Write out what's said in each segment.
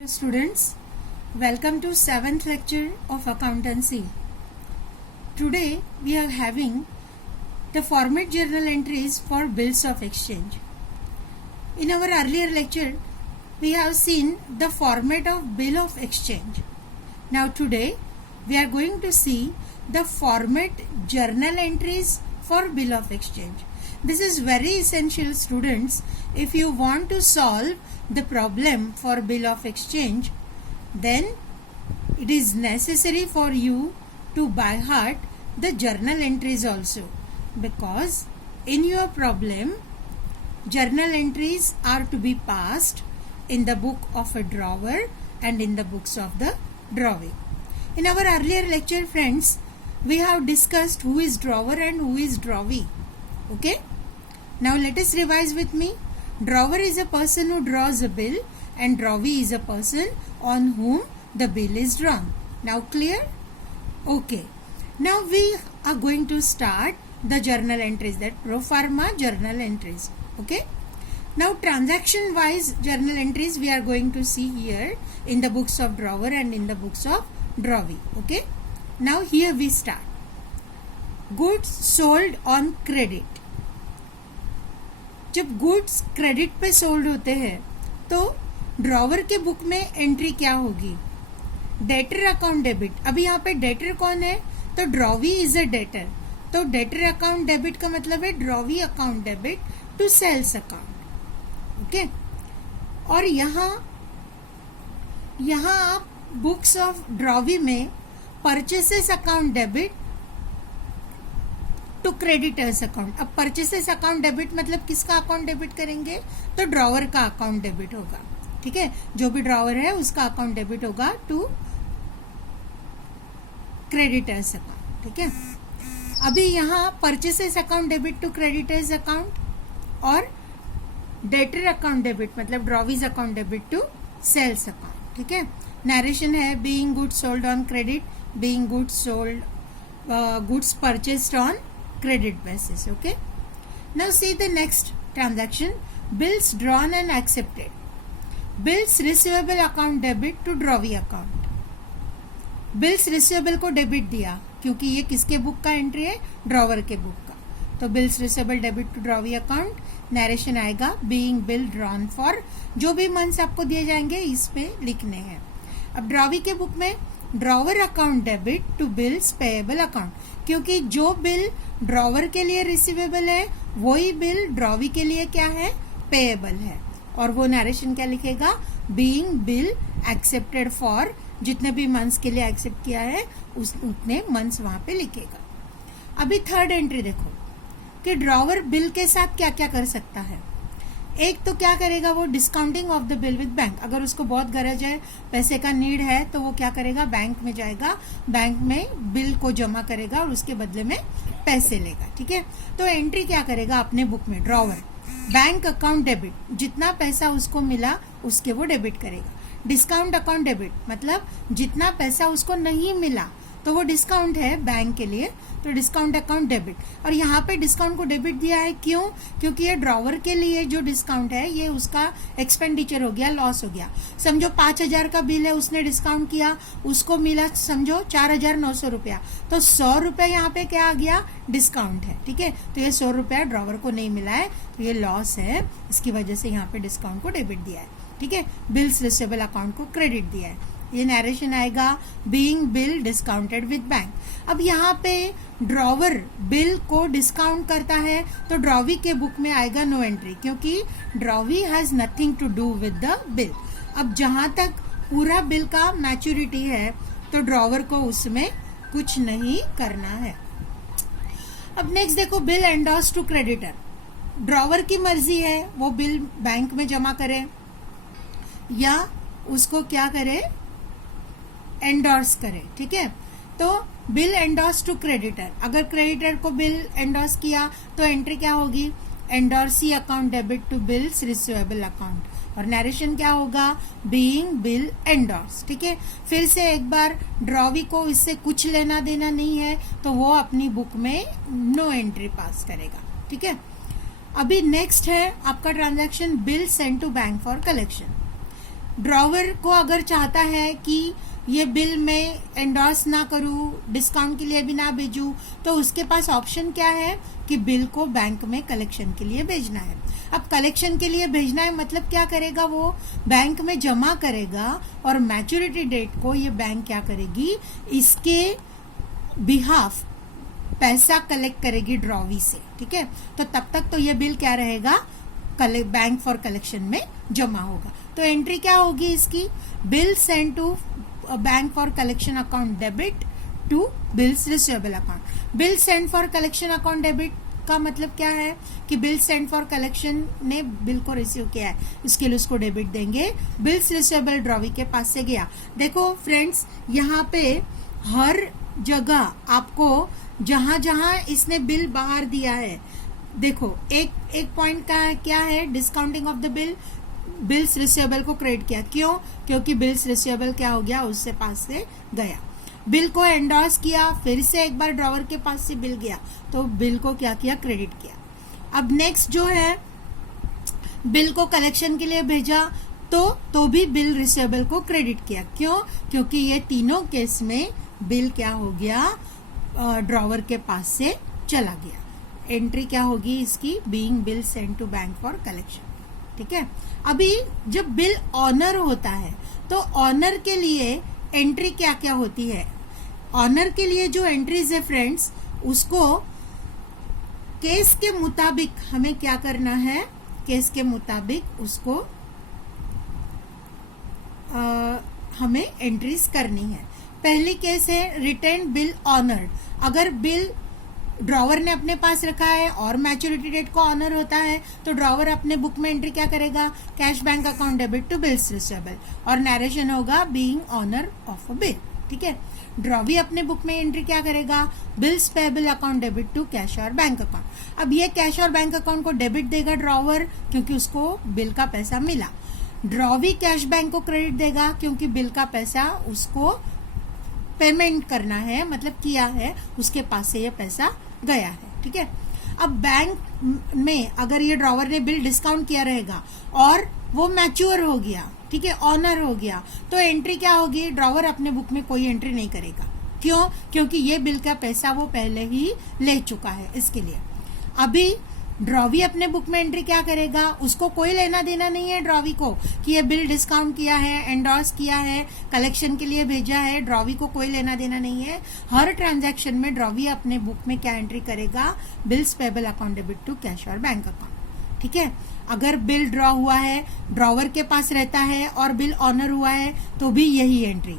Students, welcome to 7th lecture of accountancy. Today we are having the format journal entries for bills of exchange. In our earlier lecture, we have seen the format of bill of exchange. Now today we are going to see the format journal entries for bill of exchange. This is very essential, students. If you want to solve the problem for bill of exchange, then it is necessary for you to by heart the journal entries also, because in your problem journal entries are to be passed in the book of a drawer and in the books of the drawing. In our earlier lecture, friends, we have discussed who is drawer and who is drawee. Okay, now let us revise with me. Drawer is a person who draws a bill and drawee is a person on whom the bill is drawn. Now clear? Okay. Now we are going to start the journal entries, that pro forma journal entries. Okay. Now transaction wise journal entries we are going to see here in the books of drawer and in the books of drawee. Okay. Now here we start. Goods sold on credit. जब goods credit पे sold होते हैं तो drawer के book में entry क्या होगी? Debtor account debit. अभी यहाँ पे डेटर कौन है? तो ड्रॉवी इज अ डेटर. तो डेटर अकाउंट डेबिट का मतलब है drawee account debit to sales account. Okay. और यहाँ आप बुक्स ऑफ ड्रॉवी में purchases account debit to creditors account. अब परचेसेस अकाउंट डेबिट मतलब किसका अकाउंट डेबिट करेंगे? तो ड्रॉवर का अकाउंट डेबिट होगा. ठीक है, जो भी ड्रॉवर है उसका अकाउंट डेबिट होगा टू क्रेडिटर्स अकाउंट. ठीक है. अभी यहाँ purchases account debit to creditors account और डेटर अकाउंट डेबिट मतलब drawee's account debit to sales account. ठीक है. नरेशन है being goods sold on credit, being goods sold goods purchased on credit basis. Okay, now see the next transaction. Bills drawn and accepted. Bills receivable account debit to drawee account. Bills receivable को debit दिया क्योंकि ये किसके book का entry है? Drawer के book का. तो bills receivable debit to drawee account. Narration आएगा बीइंग बिल ड्रॉन फॉर, जो भी मंथ्स आपको दिए जाएंगे इस पे लिखने हैं. अब ड्रॉवी के बुक में drawer account debit to bills payable account, क्योंकि जो बिल ड्रॉवर के लिए रिसीवेबल है वही बिल ड्रॉवी के लिए क्या है? पेएबल है. और वो नरेशन क्या लिखेगा? बीइंग बिल एक्सेप्टेड फॉर, जितने भी मंथ्स के लिए एक्सेप्ट किया है उतने मंथ्स वहां पे लिखेगा. अभी थर्ड एंट्री देखो कि ड्रॉवर बिल के साथ क्या क्या कर सकता है. एक तो क्या करेगा वो? Discounting of the bill with bank. अगर उसको बहुत गरज है, पैसे का नीड है, तो वो क्या करेगा? बैंक में जाएगा, बैंक में बिल को जमा करेगा और उसके बदले में पैसे लेगा. ठीक है. तो एंट्री क्या करेगा अपने बुक में? ड्रॉवर बैंक अकाउंट डेबिट, जितना पैसा उसको मिला उसके वो डेबिट करेगा. डिस्काउंट अकाउंट डेबिट मतलब जितना पैसा उसको नहीं मिला तो वो डिस्काउंट है बैंक के लिए, तो डिस्काउंट अकाउंट डेबिट. और यहाँ पे डिस्काउंट को डेबिट दिया है क्यों? क्योंकि ये ड्रॉवर के लिए जो डिस्काउंट है ये उसका एक्सपेंडिचर हो गया, लॉस हो गया. समझो 5,000 का बिल है, उसने डिस्काउंट किया, उसको मिला समझो 4,900 रुपया, तो 100 रुपया यहाँ पे क्या आ गया? डिस्काउंट है. ठीक है. तो ये 100 रुपया ड्रॉवर को नहीं मिला है, तो ये लॉस है, इसकी वजह से यहाँ पे डिस्काउंट को डेबिट दिया है. ठीक है. बिल्स रिसीवेबल अकाउंट को क्रेडिट दिया है. ये नरेशन आएगा being bill discounted with bank. अब यहाँ पे ड्रॉवर बिल को डिस्काउंट करता है तो ड्रॉवी के बुक में आएगा नो एंट्री, क्योंकि drawee has nothing to do with the bill. अब जहां तक पूरा बिल का मैच्योरिटी है तो ड्रॉवर को उसमें कुछ नहीं करना है. अब नेक्स्ट देखो, bill endorse to creditor. Drawer की मर्जी है वो बिल बैंक में जमा करे या उसको क्या करे? एंडोर्स करे. ठीक है. तो बिल एंडोर्स टू क्रेडिटर, अगर क्रेडिटर को बिल एंडोर्स किया तो एंट्री क्या होगी? Endorsee account debit to bills receivable account. और नरेशन क्या होगा? Being bill endorse. ठीक है. फिर से एक बार, ड्रॉवी को इससे कुछ लेना देना नहीं है तो वो अपनी बुक में नो एंट्री पास करेगा. ठीक है. अभी नेक्स्ट है आपका transaction bill send to bank for collection. Drawer को अगर चाहता है कि ये बिल मैं एंडोर्स ना करूं, डिस्काउंट के लिए भी ना भेजूं, तो उसके पास ऑप्शन क्या है कि बिल को बैंक में कलेक्शन के लिए भेजना है। अब कलेक्शन के लिए भेजना है मतलब क्या करेगा, वो बैंक में जमा करेगा और मैच्योरिटी डेट को ये बैंक क्या करेगी, इसके बिहाफ पैसा कलेक्ट करेगी ड्रॉवी से। ठीक है, तो तब तक तो ये बिल क्या रहेगा, बैंक फॉर कलेक्शन में जमा होगा। तो एंट्री क्या होगी इसकी, bill send to bank for collection account debit to bills receivable account. Bill send for collection account debit का मतलब क्या है कि बिल सेंड फॉर कलेक्शन ने बिल को रिसीव किया है, इसके लिए उसको डेबिट देंगे। बिल्स रिसीवेबल ड्रॉवी के पास से गया। देखो फ्रेंड्स, यहाँ पे हर जगह आपको जहां जहां इसने बिल बाहर दिया है, देखो एक पॉइंट का क्या है, discounting of the bill, bills receivable को क्रेडिट किया। क्यों, क्योंकि बिल्स रिसीवेबल क्या हो गया, उससे पास से गया। बिल को एंडोर्स किया, फिर से एक बार ड्रॉवर के पास से बिल गया, तो बिल को क्या किया, क्रेडिट किया। अब नेक्स्ट जो है, बिल को कलेक्शन के लिए भेजा तो भी बिल रिसीवेबल को क्रेडिट किया। क्यों, क्योंकि ये तीनों केस में बिल क्या हो गया, ड्रॉवर के पास से चला गया। एंट्री क्या होगी इसकी, being bill send to bank for collection. ठीक है, अभी जब बिल ऑनर होता है तो ऑनर के लिए एंट्री क्या क्या होती है। ऑनर के लिए जो एंट्रीज है फ्रेंड्स, उसको केस के मुताबिक हमें क्या करना है, केस के मुताबिक उसको हमें एंट्रीज करनी है। पहली केस है रिटेन बिल ऑनर्ड। अगर बिल ड्रॉवर ने अपने पास रखा है और मैच्योरिटी डेट को ऑनर होता है, तो ड्रॉवर अपने बुक में एंट्री क्या करेगा, cash bank account debit to bills receivable, और नरेशन होगा being honour of a bill. ठीक है, ड्रॉवी अपने बुक में एंट्री क्या करेगा, bills payable account debit to cash और बैंक अकाउंट। अब ये कैश और बैंक अकाउंट को डेबिट देगा ड्रॉवर, क्योंकि उसको बिल का पैसा मिला। ड्रॉवी कैश बैंक को क्रेडिट देगा, क्योंकि बिल का पैसा उसको पेमेंट करना है, मतलब किया है, उसके पास से ये पैसा गया है। ठीक है, अब बैंक में अगर ये ड्रॉवर ने बिल डिस्काउंट किया रहेगा और वो मैच्योर हो गया, ठीक है, ऑनर हो गया, तो एंट्री क्या होगी, ड्रॉवर अपने बुक में कोई एंट्री नहीं करेगा। क्यों, क्योंकि ये बिल का पैसा वो पहले ही ले चुका है, इसके लिए। अभी ड्रॉवी अपने बुक में एंट्री क्या करेगा, उसको कोई लेना देना नहीं है ड्रॉवी को कि ये बिल डिस्काउंट किया है, एंडोर्स किया है, कलेक्शन के लिए भेजा है, ड्रॉवी को कोई लेना देना नहीं है। हर ट्रांजैक्शन में ड्रॉवी अपने बुक में क्या एंट्री करेगा, bills payable account debit to cash और बैंक अकाउंट। ठीक है, अगर बिल ड्रॉ हुआ है, ड्रॉवर के पास रहता है और बिल ऑनर हुआ है, तो भी यही entry,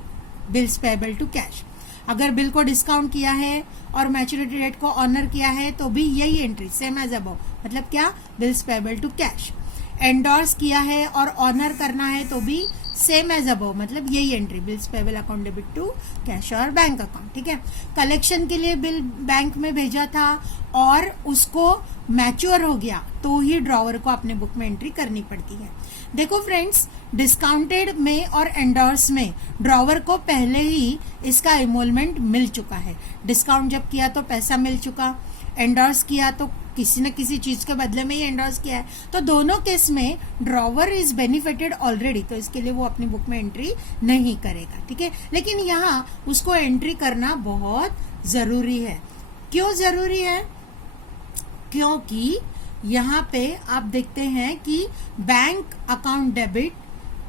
bills payable to cash. अगर बिल को डिस्काउंट किया है और मैच्योरिटी डेट को ऑनर किया है, तो भी यही एंट्री, सेम एज अबव, मतलब क्या, bills payable to cash. Endorse किया है और ऑनर करना है, तो भी सेम एज अबव, मतलब यही entry, bills payable account debit to cash और बैंक अकाउंट। ठीक है, कलेक्शन के लिए बिल बैंक में भेजा था और उसको मैच्योर हो गया, तो ही ड्रॉवर को अपने बुक में एंट्री करनी पड़ती है। देखो फ्रेंड्स, डिस्काउंटेड में और एंडोर्स में ड्रॉवर को पहले ही इसका इमोलमेंट मिल चुका है। डिस्काउंट जब किया तो पैसा मिल चुका, एंडोर्स किया तो किसी न किसी चीज के बदले में ही एंडोर्स किया है, तो दोनों केस में ड्रॉवर इज बेनिफिटेड ऑलरेडी, तो इसके लिए वो अपनी बुक में एंट्री नहीं करेगा। ठीक है, लेकिन यहाँ उसको एंट्री करना बहुत जरूरी है। क्यों जरूरी है, क्योंकि यहाँ पे आप देखते हैं कि bank account debit,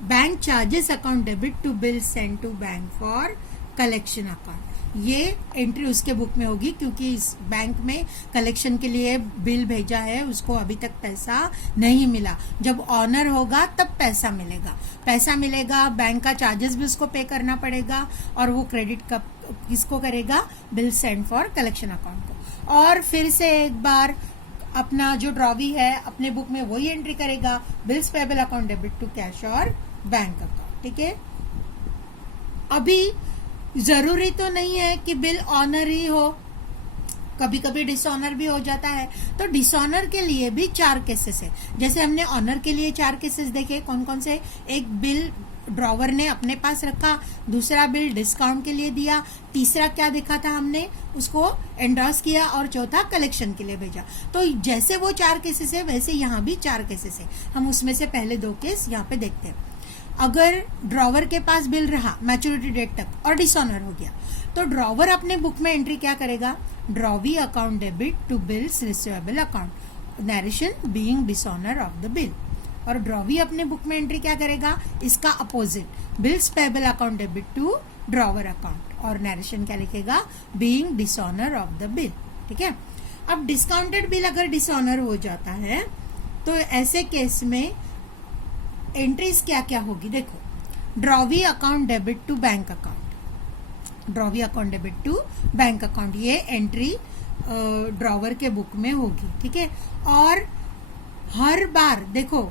bank charges account debit to bill send to bank for collection account, ये एंट्री उसके बुक में होगी, क्योंकि इस बैंक में कलेक्शन के लिए बिल भेजा है, उसको अभी तक पैसा नहीं मिला। जब ऑनर होगा तब पैसा मिलेगा, पैसा मिलेगा, बैंक का चार्जेस भी उसको पे करना पड़ेगा, और वो क्रेडिट कब किसको करेगा, bill send for collection account को। और फिर से एक बार अपना जो ड्रॉवी है अपने बुक में वही एंट्री करेगा, bills payable account debit to cash और बैंक अकाउंट। ठीक है, अभी जरूरी तो नहीं है कि बिल ऑनर ही हो, कभी कभी डिसऑनर भी हो जाता है। तो डिसऑनर के लिए भी 4 केसेस है, जैसे हमने ऑनर के लिए 4 केसेस देखे, कौन कौन से, एक बिल ड्रॉवर ने अपने पास रखा, दूसरा बिल डिस्काउंट के लिए दिया, तीसरा क्या देखा था हमने, उसको एंडोर्स किया, और चौथा कलेक्शन के लिए भेजा। तो जैसे वो 4 केसेस है, वैसे यहाँ भी 4 केसेस है। हम उसमें से पहले 2 केस यहाँ पे देखते हैं। अगर ड्रॉवर के पास बिल रहा मैच्योरिटी डेट तक और डिसऑनर हो गया, तो ड्रॉवर अपने बुक में एंट्री क्या करेगा, drawee account debit to bills receivable account, narration being dishonour of the bill. और ड्रॉवी अपने बुक में एंट्री क्या करेगा, इसका opposite, bills payable account debit to drawer account, और नरेशन क्या लिखेगा, being dishonour of the bill. ठीक है। अब डिस्काउंटेड बिल अगर डिसऑनर हो जाता है तो ऐसे केस में एंट्रीज क्या क्या होगी, देखो, drawee account debit to bank account, drawee account debit to bank account, ये एंट्री ड्रॉवर के बुक में होगी। ठीक है। और हर बार देखो,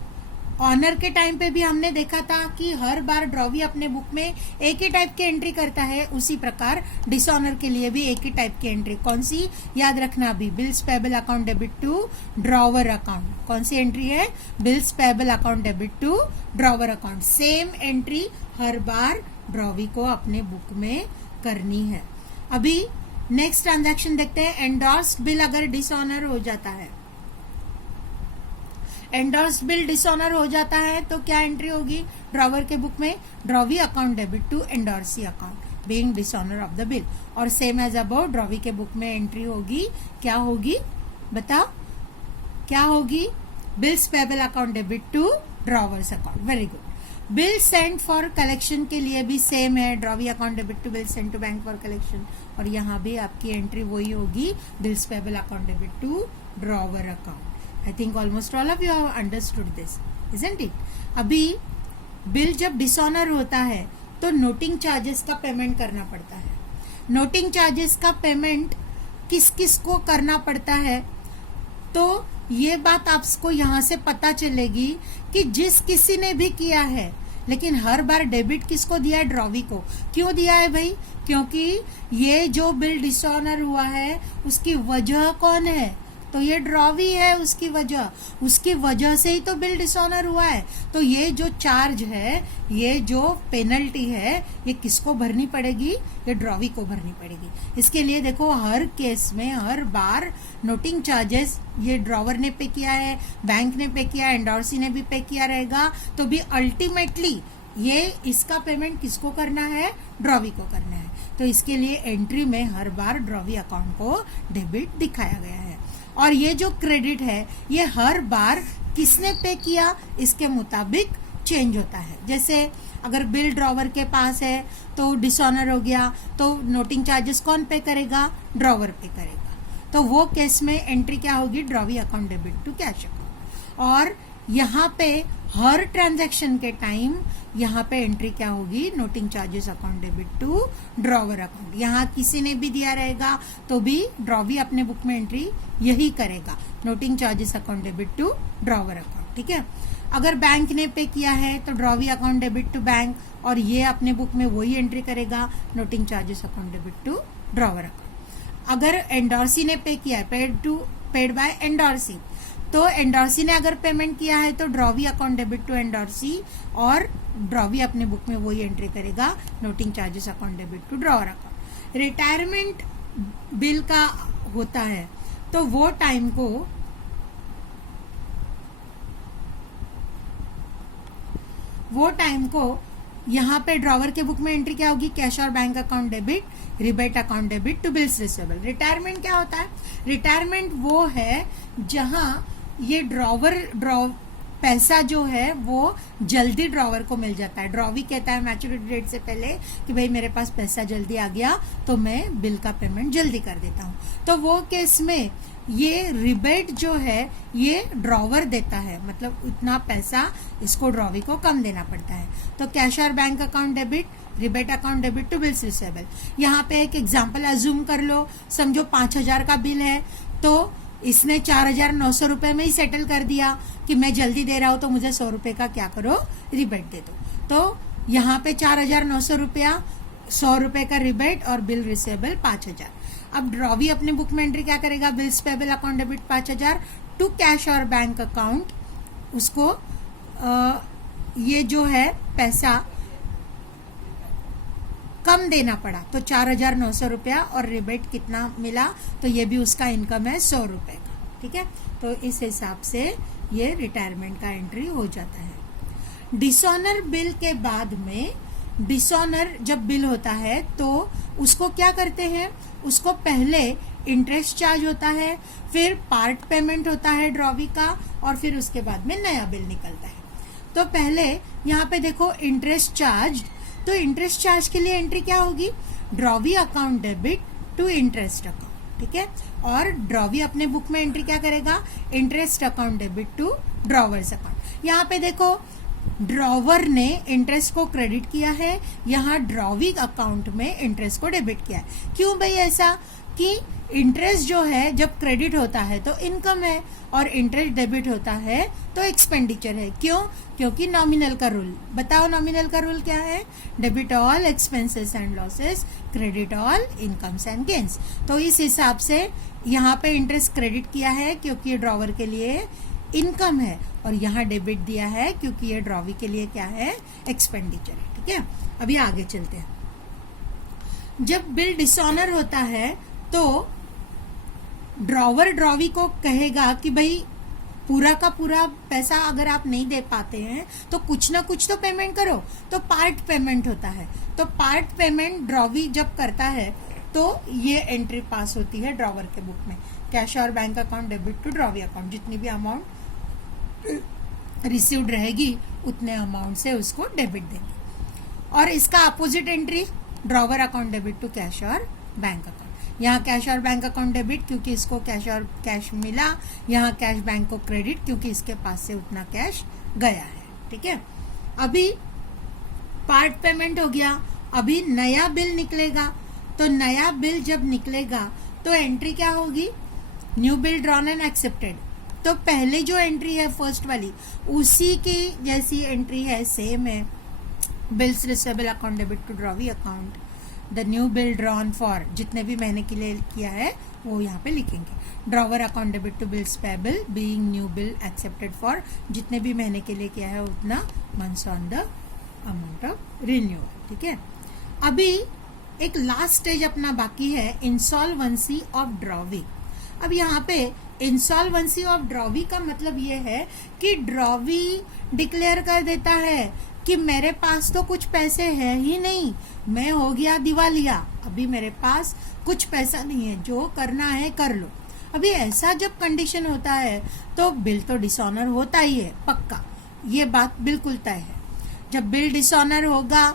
ऑनर के टाइम पे भी हमने देखा था कि हर बार ड्रॉवी अपने बुक में एक ही टाइप की एंट्री करता है, उसी प्रकार डिसऑनर के लिए भी एक ही टाइप की एंट्री, कौन सी, याद रखना अभी, bills payable account debit to drawer account. कौन सी एंट्री है, bills payable account debit to drawer account. Same entry हर बार ड्रॉवी को अपने बुक में करनी है। अभी नेक्स्ट ट्रांजैक्शन देखते हैं, एंडोर्स्ड बिल अगर डिसऑनर हो जाता है, एंडोर्स्ड बिल डिसऑनर हो जाता है तो क्या एंट्री होगी ड्रॉवर के बुक में, drawee account debit to endorsee account being dishonour of the bill. और सेम एज अबव ड्रॉवी के बुक में एंट्री होगी, क्या होगी बताओ, क्या होगी, bills payable account debit to drawer's account. Very good. Bill send for collection के लिए भी सेम है, drawee account debit to bill send to bank for collection, और यहाँ भी आपकी एंट्री वही होगी, bills payable account debit to drawer account. I think almost all of you have understood this, isn't it? अभी बिल जब dishonour होता है तो नोटिंग चार्जेस का पेमेंट करना पड़ता है। नोटिंग चार्जेस का पेमेंट किस किस को करना पड़ता है, तो ये बात आपको यहाँ से पता चलेगी कि जिस किसी ने भी किया है, लेकिन हर बार डेबिट किसको दिया है, ड्रॉवी को। क्यों दिया है भाई, क्योंकि ये जो बिल डिसऑनर हुआ है उसकी वजह कौन है, तो ये ड्रॉवी है, उसकी वजह से ही तो बिल डिसऑनर हुआ है। तो ये जो चार्ज है, ये जो पेनल्टी है, ये किसको भरनी पड़ेगी, ये ड्रॉवी को भरनी पड़ेगी। इसके लिए देखो, हर केस में हर बार नोटिंग चार्जेस ये ड्रॉवर ने पे किया है, बैंक ने पे किया, एंडोर्सी ने भी पे किया रहेगा, तो भी अल्टीमेटली ये इसका पेमेंट किसको करना है, ड्रॉवी को करना है। तो इसके लिए एंट्री में हर बार ड्रॉवी अकाउंट को डेबिट दिखाया गया है। और ये जो क्रेडिट है ये हर बार किसने पे किया इसके मुताबिक चेंज होता है। जैसे अगर बिल ड्रॉवर के पास है तो डिसऑनर हो गया, तो नोटिंग चार्जेस कौन पे करेगा, ड्रॉवर पे करेगा। तो वो केस में एंट्री क्या होगी, drawee account debit to cash account. और यहाँ पे हर ट्रांजैक्शन के टाइम यहाँ पे एंट्री क्या होगी, noting charges account debit to drawer account. यहाँ किसी ने भी दिया रहेगा तो भी ड्रॉवी अपने बुक में एंट्री यही करेगा, noting charges account debit to drawer account. ठीक है। अगर बैंक ने पे किया है तो drawee account debit to bank, और ये अपने बुक में वही एंट्री करेगा, noting charges account debit to drawer account. अगर एंडोर्सी ने पे किया है, पेड बाय एंडोर्सी, तो एंडोर्सी ने अगर पेमेंट किया है तो drawee account debit to endorsee, और ड्रॉवी अपने बुक में वही एंट्री करेगा, noting charges account debit to drawer account. Retirement bill का होता है तो वो टाइम को यहाँ पे ड्रॉवर के बुक में एंट्री क्या होगी, कैश और bank account debit, rebate account debit to bills receivable. Retirement क्या होता है, रिटायरमेंट वो है जहां ये पैसा जो है वो जल्दी ड्रॉवर को मिल जाता है। ड्रॉवी कहता है मैच्योरिटी डेट से पहले कि भाई मेरे पास पैसा जल्दी आ गया तो मैं बिल का पेमेंट जल्दी कर देता हूँ, तो वो केस में ये रिबेट जो है ये ड्रॉवर देता है, मतलब उतना पैसा इसको ड्रॉवी को कम देना पड़ता है। तो कैश और bank account debit, rebate account debit to bills receivable. यहाँ पे एक एग्जांपल अज्यूम कर लो, समझो 5,000 का बिल है तो इसने 4,900 रुपए में ही सेटल कर दिया कि मैं जल्दी दे रहा हूं तो मुझे 100 रुपए का क्या करो, रिबेट दे दो। तो यहाँ पे 4,900 रुपया, 100 रुपए का रिबेट और बिल रिसीवेबल 5,000। अब ड्रॉवी अपने बुक में एंट्री क्या करेगा, bills payable account debit 5,000 to cash और बैंक अकाउंट, उसको ये जो है पैसा कम देना पड़ा तो 4,900 रुपया, और रिबेट कितना मिला तो ये भी उसका इनकम है 100 रुपए का। ठीक है। तो इस हिसाब से ये रिटायरमेंट का एंट्री हो जाता है। डिसऑनर बिल के बाद में, डिसऑनर जब बिल होता है तो उसको क्या करते हैं, उसको पहले इंटरेस्ट चार्ज होता है, फिर पार्ट पेमेंट होता है ड्रॉवी का, और फिर उसके बाद में नया बिल निकलता है। तो पहले यहाँ पे देखो इंटरेस्ट चार्ज, तो इंटरेस्ट चार्ज के लिए एंट्री क्या होगी, drawee account debit to interest account, ठीक है। और ड्रॉवी अपने बुक में एंट्री क्या करेगा, interest account debit to drawer's account. यहाँ पे देखो ड्रॉवर ने इंटरेस्ट को क्रेडिट किया है, यहाँ ड्रॉवी अकाउंट में इंटरेस्ट को डेबिट किया है। क्यों भाई ऐसा, कि इंटरेस्ट जो है जब क्रेडिट होता है तो इनकम है, और इंटरेस्ट डेबिट होता है तो एक्सपेंडिचर है। क्यों, क्योंकि नॉमिनल का रूल, बताओ नॉमिनल का रूल क्या है, debit all expenses and losses, credit all incomes and gains. तो इस हिसाब से यहाँ पे इंटरेस्ट क्रेडिट किया है क्योंकि ड्रॉवर के लिए इनकम है, और यहाँ डेबिट दिया है क्योंकि ये ड्रॉवी के लिए क्या है, एक्सपेंडिचर है, ठीक है। अभी आगे चलते हैं। जब बिल डिसऑनर होता है तो ड्रॉवर ड्रॉवी को कहेगा कि भाई पूरा का पूरा पैसा अगर आप नहीं दे पाते हैं तो कुछ ना कुछ तो पेमेंट करो, तो पार्ट पेमेंट होता है। तो पार्ट पेमेंट ड्रॉवी जब करता है तो ये एंट्री पास होती है ड्रॉवर के बुक में, कैश और bank account debit to drawee account, जितनी भी अमाउंट रिसीव्ड रहेगी उतने अमाउंट से उसको डेबिट देंगे। और इसका opposite entry drawer account debit to cash और बैंक अकाउंट। यहाँ कैश और बैंक अकाउंट डेबिट क्योंकि इसको कैश मिला, यहाँ कैश बैंक को क्रेडिट क्योंकि इसके पास से उतना कैश गया है, ठीक है। अभी पार्ट पेमेंट हो गया, अभी नया बिल निकलेगा। तो नया बिल जब निकलेगा तो एंट्री क्या होगी, new bill drawn and accepted. तो पहले जो एंट्री है फर्स्ट वाली उसी की जैसी एंट्री है, सेम है, bills receivable account debit to drawee account, the new bill drawn for, जितने भी महीने के लिए किया है वो यहाँ पे लिखेंगे। Drawer account debit to bills payable being new bill accepted for, जितने भी महीने के लिए किया है उतना months on the amount of renewal, ठीक है। अभी एक लास्ट स्टेज अपना बाकी है, इंसॉल्वेंसी ऑफ ड्रॉवी। अब यहाँ पे इंसॉल्वेंसी ऑफ ड्रॉवी का मतलब ये है कि ड्रॉवी डिक्लेयर कर देता है कि मेरे पास तो कुछ पैसे है ही नहीं, मैं हो गया दिवालिया, अभी मेरे पास कुछ पैसा नहीं है, जो करना है कर लो। अभी ऐसा जब कंडीशन होता है तो बिल तो डिसऑनर होता ही है, पक्का, ये बात बिल्कुल तय है। जब बिल डिसऑनर होगा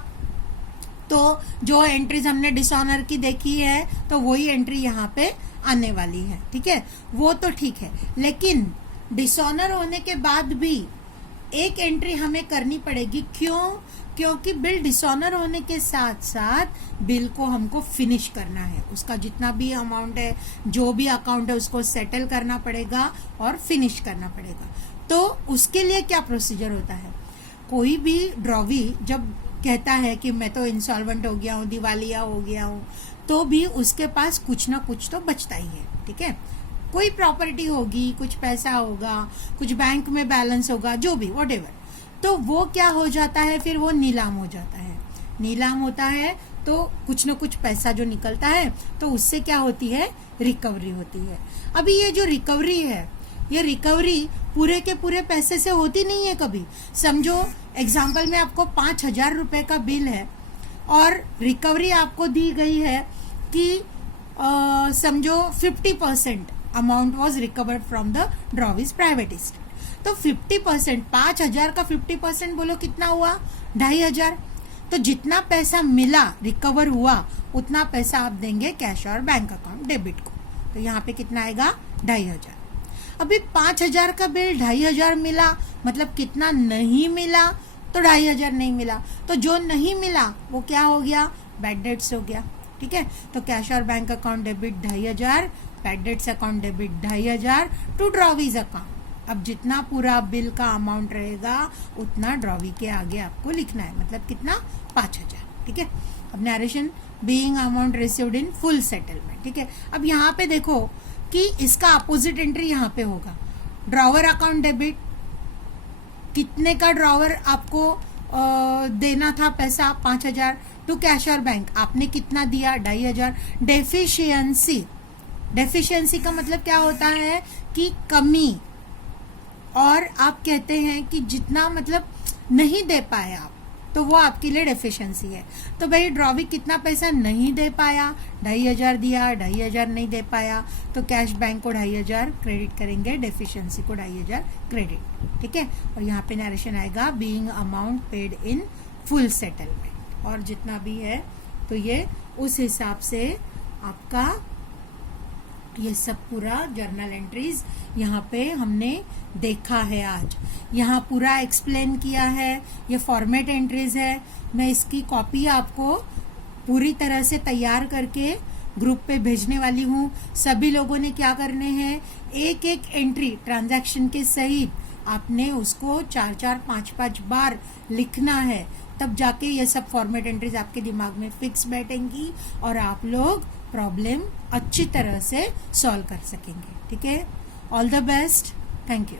तो जो एंट्रीज हमने डिसऑनर की देखी है तो वही एंट्री यहाँ पे आने वाली है, ठीक है, वो तो ठीक है। लेकिन डिसऑनर होने के बाद भी एक एंट्री हमें करनी पड़ेगी। क्यों, क्योंकि बिल डिसऑनर होने के साथ साथ बिल को हमको फिनिश करना है, उसका जितना भी अमाउंट है, जो भी अकाउंट है, उसको सेटल करना पड़ेगा और फिनिश करना पड़ेगा। तो उसके लिए क्या प्रोसीजर होता है, कोई भी ड्रॉवी जब कहता है कि मैं तो इंसॉल्वेंट हो गया हूँ, दिवालिया हो गया हूँ, तो भी उसके पास कुछ ना कुछ तो बचता ही है, ठीक है। कोई प्रॉपर्टी होगी, कुछ पैसा होगा, कुछ बैंक में बैलेंस होगा, जो भी व्हाटएवर, तो वो क्या हो जाता है, फिर वो नीलाम हो जाता है। नीलाम होता है तो कुछ ना कुछ पैसा जो निकलता है तो उससे क्या होती है, रिकवरी होती है। अभी ये जो रिकवरी है, ये रिकवरी पूरे के पूरे पैसे से होती नहीं है कभी। समझो एग्जाम्पल में आपको 5,000 रुपए का बिल है और रिकवरी आपको दी गई है कि समझो 50% amount was recovered from the drawee's private estate. तो 50%, 5,000 का 50% बोलो कितना हुआ, 2,500। तो जितना पैसा मिला, रिकवर हुआ, उतना पैसा आप देंगे कैश और बैंक अकाउंट डेबिट को। तो यहाँ पे कितना आएगा, 2,500। अभी 5,000 का बिल 2,500 मिला, मतलब कितना नहीं मिला, तो 2,500 नहीं मिला। तो जो नहीं मिला वो क्या हो गया, बैड डेट्स हो गया, ठीक है। तो कैश और bank account debit 2,500, bad debts account debit 2,500 to drawee's account. अब जितना पूरा बिल का अमाउंट रहेगा उतना ड्रॉवी के आगे आपको लिखना है, मतलब कितना, 5,000, ठीक है। अब narration being amount received in full settlement, ठीक है। अब यहाँ पे देखो कि इसका अपोजिट एंट्री यहाँ पे होगा, ड्रॉवर अकाउंट डेबिट, कितने का ड्रॉवर आपको देना था पैसा, 5,000 टू कैश और बैंक, आपने कितना दिया, 2,500। डेफिशिएंसी, डेफिशिएंसी का मतलब क्या होता है कि कमी, और आप कहते हैं कि जितना मतलब नहीं दे पाए आप, तो वो आपके लिए डेफिशिएंसी है। तो भाई ड्रॉवी कितना पैसा नहीं दे पाया, 2,500 दिया, 2,500 नहीं दे पाया, तो कैश बैंक को 2,500 क्रेडिट करेंगे, डेफिशिएंसी को 2,500 क्रेडिट, ठीक है। और यहाँ पे नरेशन आएगा being amount paid in full settlement, और जितना भी है तो ये उस हिसाब से आपका ये सब पूरा जर्नल एंट्रीज यहाँ पे हमने देखा है आज। यहाँ पूरा एक्सप्लेन किया है, ये फॉर्मेट एंट्रीज है। मैं इसकी कॉपी आपको पूरी तरह से तैयार करके ग्रुप पे भेजने वाली हूँ। सभी लोगों ने क्या करने हैं, एक एक एंट्री ट्रांजैक्शन के सहित आपने उसको 4-4, 5-5 बार लिखना है, तब जाके ये सब फॉर्मेट एंट्रीज आपके दिमाग में फिक्स बैठेंगी और आप लोग प्रॉब्लम अच्छी तरह से सॉल्व कर सकेंगे, ठीक है। All the best, thank you.